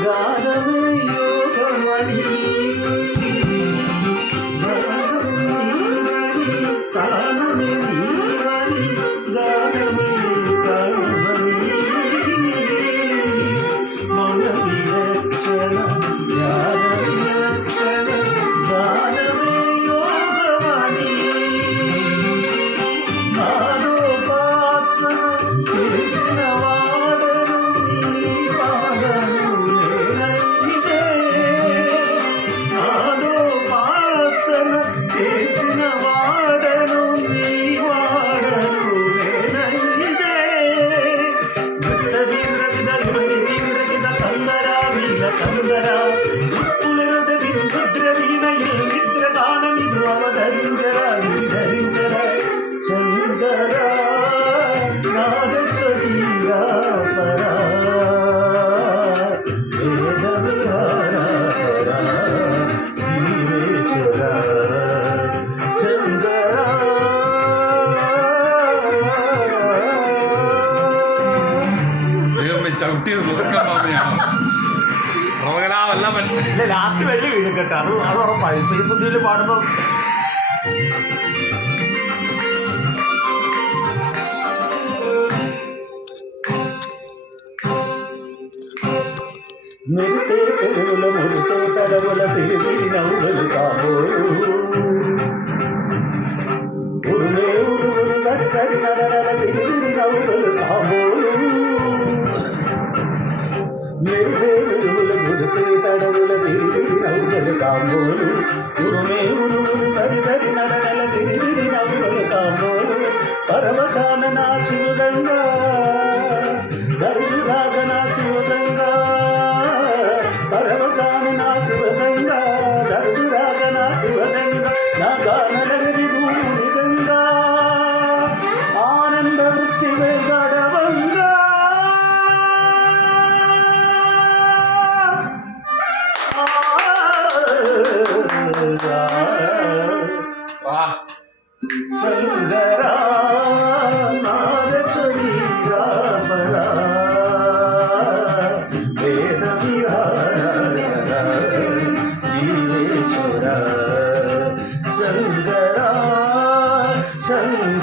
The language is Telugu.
గానమే యోగమణి తానమే నీవని గానమే ప్రాణమణి మౌన విరక్షణ జ్ఞాన విరక్షణ గానమే యోగమణి నాదోపాసన చేసిన వాడను నీ పాదను నేనైతే నాదోపాసన చేసిన వాడను నీ వాడను నేనైతే గట్ట వీర విదలిమణి వీర విద కందరా వీర కందరా ఉప్పులెరద విరుద్ర వీణയിൽ నిద్ర గానమిదు అవధరించరా ధరించరా శంకరా నాగేశ్వరీరా పరా వేద విహారా జీవేశ్వర శంకరా ചവിട്ടി മുറുക്കാൻ ലാസ്റ്റ് വെള്ളി വീഴും കേട്ടാണ് അത് ഉറപ്പായി പേസന്തിയിൽ പാടുമ്പോൾ మెరిసే పెరుగుల మురిసే తడవుల సిరిసి నవ్వులు కాబోలు ఉరుమే ఉరుములు సరి సరి నడల సిరిసి నవ్వులు కాబోలు మెరిసే పెరుగుల మురిసే తడవుల సిరిసి నవ్వులు కాబోలు ఉరుమే ఉరుములు సరి సరి నడల సిరిసి నవ్వులు కాబోలు పరమశాన నాచుగంగా దర్శురాగ నాచుగంగా పరమశాని నాచుగంగా దర్శురాగ నాచుగంగా నా గానలరి భూమి గంగా ఆనంద వృష్టి గడవంగా శంకరా నాగేశ్వరీరా పరా వేద విహార జీవేశ్వర శంకరా శంకర